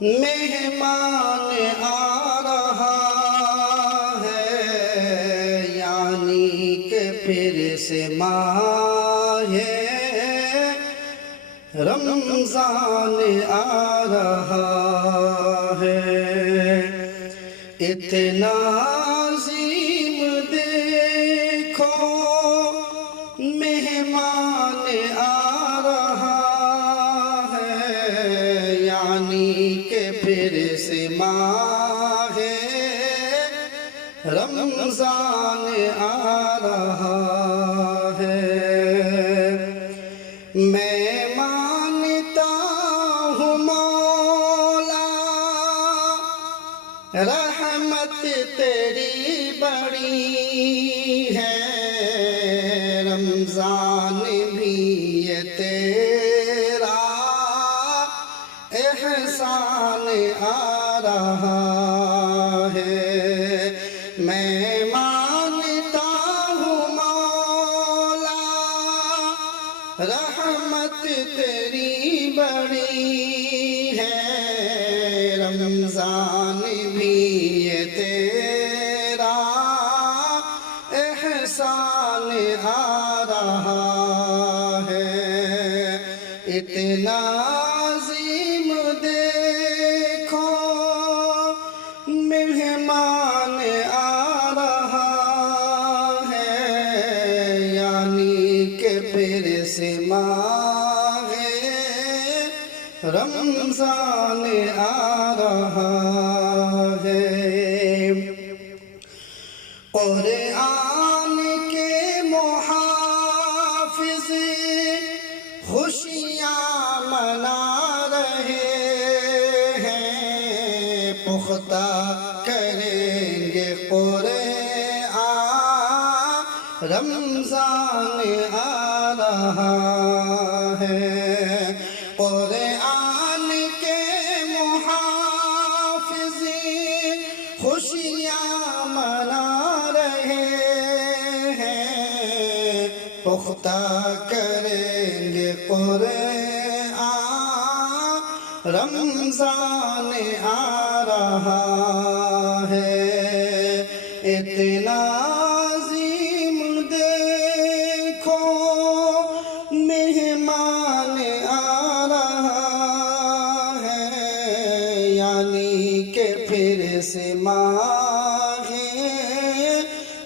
مہمان آ رہا ہے، یعنی کہ پھر سے ماہ رمضان آ رہا ہے۔ اتنا عظیم دیکھو مہمان آ رہا ہے، یعنی کہ پھر سے ماہ رمضان آ رہا ہے۔ میں مانتا ہوں مولا رحمت تیری بڑی ہے، رمضان بھی یہ تیرا احسان آ رہا ہے۔ میں مانتا ہوں مولا رحمت تیری بڑی ہے، رمضان بھی یہ تیرا احسان آ رہا ہے۔ اتنا عظیم دیکھو مہمان آ رہا ہے، یعنی کہ پھر سے ماہ رمضان آ رہا ہے۔ قرآن کے محافظ خوشیاں منا رہے ہیں، پختہ کریں گے قرآن رمضان آ رہا ہے۔ قرآن کے محافظ خوشیاں منا رہے ہیں، پختہ کریں گے قرآن رمضان آ رہا ہے۔ اتنا عظیم دیکھو مہمان آ رہا ہے، یعنی کہ پھر سے ماہ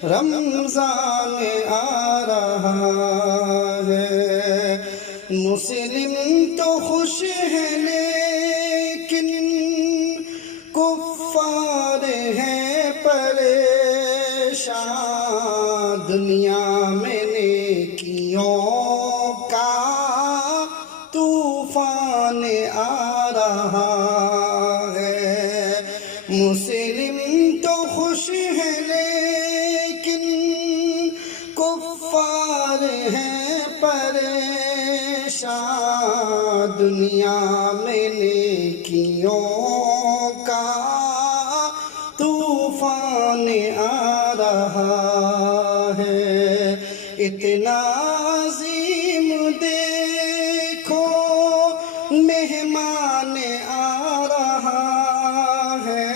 رمضان آ رہا ہے۔ مسلم تو خوش ہیں لیکن کفار ہیں پریشان، دنیا میں نیکیوں کا طوفان آ رہا ہے۔ مسلم تو خوش ہیں لیکن کفار ہیں پریشان، دنیا میں نیکیوں کا طوفان آ رہا ہے۔ اتنا عظیم دیکھو مہمان آ رہا ہے،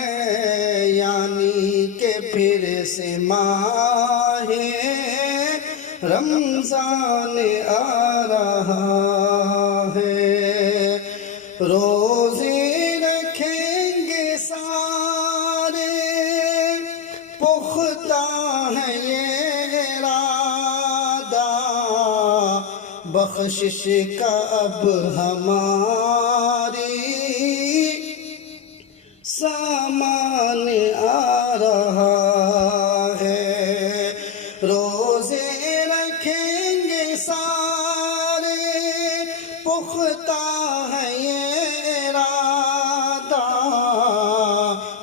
یعنی کہ پھر سے ماہ رمضان آ رہا ہے۔ روزے رکھیں گے سارے پختہ ہے یہ ارادہ، بخشش کا اب ہماری سامان آ رہا ہے۔ روزے رکھیں گے سارے پختہ ہے یہ ارادہ،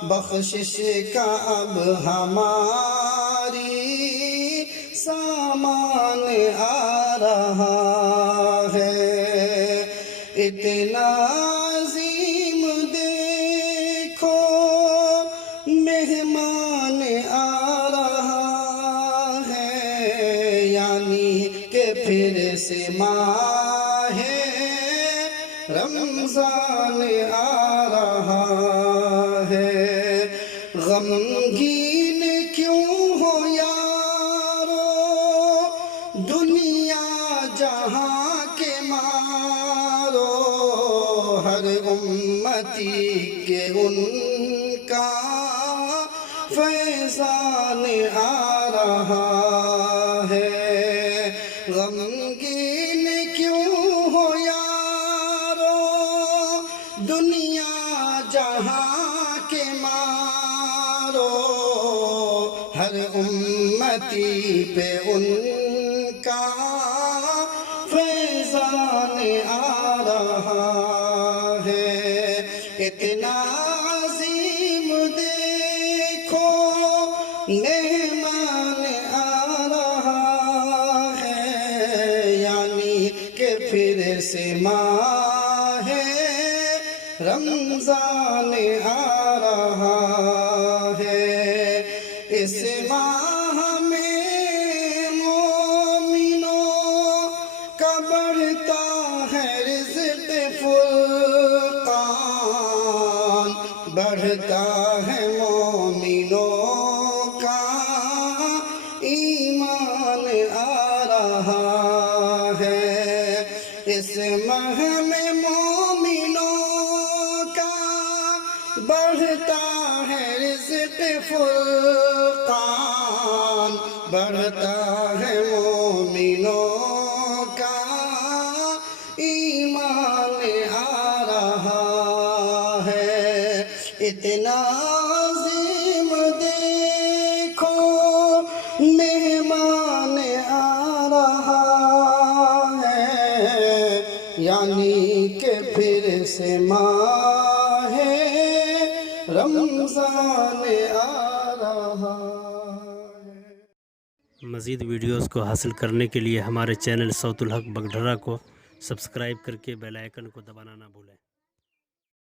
بخشش کا اب ہماری سامان آ رہا ہے۔ اتنا عظیم دیکھو مہمان آ رہا ہے، یعنی کہ پھر سے ماہ رمضان آ رہا ہے، غمگین کیوں ہو یارو دنیا جہاں کے مارو، ہر امتی کے ان کا فیضان آ رہا ہے، غمگین کیوں ہو یارو دنیا جہاں کے مارو، ہر امتی پہ ان کا فیضان آ رہا ہے، اتنا عظیم دیکھو مہمان آ رہا ہے، یعنی کہ پھر سے ماہ رمضان آ رہا ہے، اس ماہ میں مومنوں کا بڑھتا ہے رزق فرقان، بڑھتا ہے مومنوں کا ایمان آ رہا ہے، اس ماہ میں مومنوں کا بڑھتا ہے رزق فرقان، بڑھتا ہے مومنوں کا ایمان آ رہا ہے، اتنا عظیم دیکھو مہمان آ رہا ہے، یعنی کہ پھر سے ماہ رمضان آ رہا ہے۔ مزید ویڈیوز کو حاصل کرنے کے لیے ہمارے چینل صوت الحق بگڈھرا کو سبسکرائب کر کے بیل آئیکن کو دبانا نہ بھولیں۔